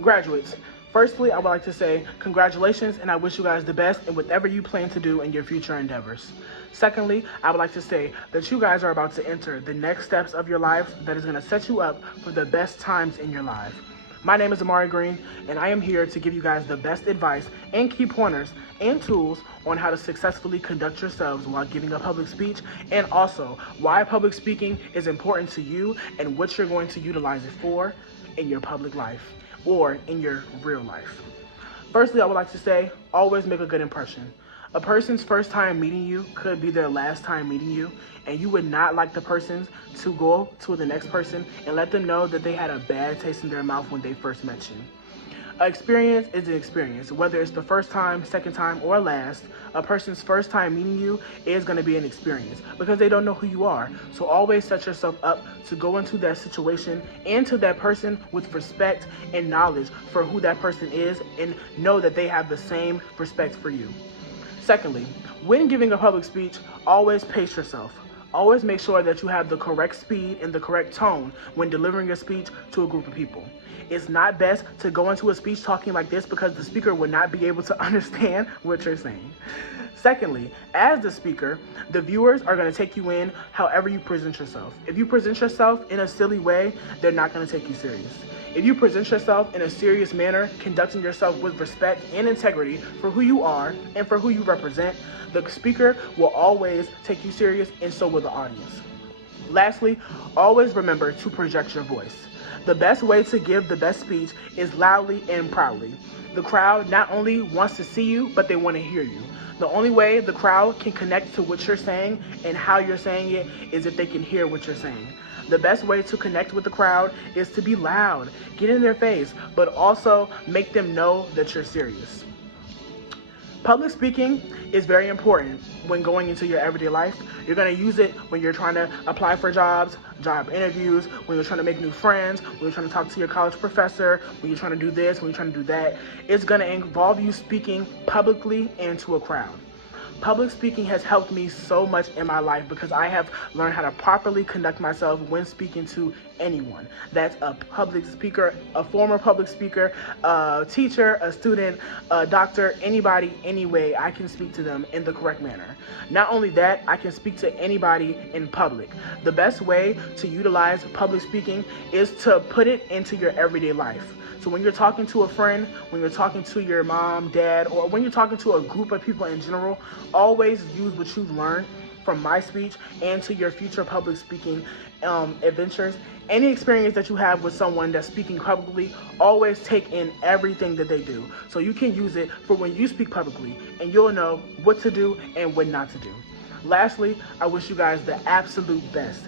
Graduates, firstly, I would like to say congratulations and I wish you guys the best in whatever you plan to do in your future endeavors. Secondly, I would like to say that you guys are about to enter the next steps of your life that is going to set you up for the best times in your life. My name is Amari Green, and I am here to give you guys the best advice and key pointers and tools on how to successfully conduct yourselves while giving a public speech, and also why public speaking is important to you and what you're going to utilize it for in your public life or in your real life. Firstly, I would like to say, always make a good impression. A person's first time meeting you could be their last time meeting you, and you would not like the person to go to the next person and let them know that they had a bad taste in their mouth when they first met you. An experience is an experience. Whether it's the first time, second time, or last, a person's first time meeting you is going to be an experience because they don't know who you are. So always set yourself up to go into that situation and to that person with respect and knowledge for who that person is, and know that they have the same respect for you. Secondly, when giving a public speech, always pace yourself. Always make sure that you have the correct speed and the correct tone when delivering your speech to a group of people. It's not best to go into a speech talking like this because the speaker would not be able to understand what you're saying. Secondly, as the speaker, the viewers are going to take you in however you present yourself. If you present yourself in a silly way, they're not going to take you serious. If you present yourself in a serious manner, conducting yourself with respect and integrity for who you are and for who you represent, the speaker will always take you serious, and so will the audience. Lastly, always remember to project your voice. The best way to give the best speech is loudly and proudly. The crowd not only wants to see you, but they want to hear you. The only way the crowd can connect to what you're saying and how you're saying it is if they can hear what you're saying. The best way to connect with the crowd is to be loud, get in their face, but also make them know that you're serious. Public speaking is very important when going into your everyday life. You're going to use it when you're trying to apply for jobs, job interviews, when you're trying to make new friends, when you're trying to talk to your college professor, when you're trying to do this, when you're trying to do that. It's going to involve you speaking publicly and to a crowd. Public speaking has helped me so much in my life because I have learned how to properly conduct myself when speaking to anyone. That's a public speaker, a former public speaker, a teacher, a student, a doctor, anybody, any way, I can speak to them in the correct manner. Not only that, I can speak to anybody in public. The best way to utilize public speaking is to put it into your everyday life. So when you're talking to a friend, when you're talking to your mom, dad, or when you're talking to a group of people in general, always use what you've learned from my speech and to your future public speaking adventures. Any experience that you have with someone that's speaking publicly, always take in everything that they do. So you can use it for when you speak publicly, and you'll know what to do and what not to do. Lastly, I wish you guys the absolute best.